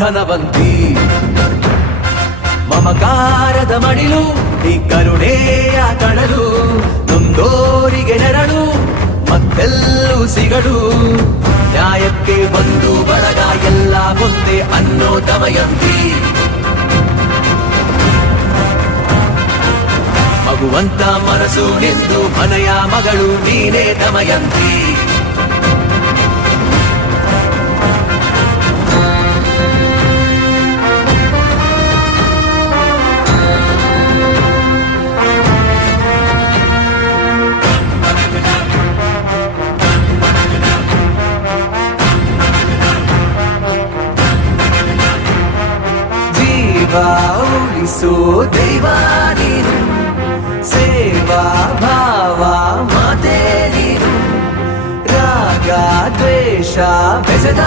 ಧನವಂತಿ. ಮಮಕಾರದ ಮಡಿಲು ಈ ಕರುಣೆಯ ಕಡಲು, ನೊಂದೋರಿಗೆ ನೆರಳು ಮತ್ತೆಲ್ಲೂ ಸಿಗಡು. ನ್ಯಾಯಕ್ಕೆ ಬಂದು ಬಳಗ ಎಲ್ಲ ಮುಂದೆ ಅನ್ನೋ ದಮಯಂತಿ. ಮಗುವಂತ ಮನಸ್ಸು ನಿಂದು ಮನೆಯ ಮಗಳು ನೀನೇ ದಮಯಂತಿ. ಉಳಿಸೋ ದೈವ ನೀನು, ಸೇವಾ ಭಾವ ಮಾತೆ ನೀನು. ರಾಗ ದ್ವೇಷ ಬೆಸೆದ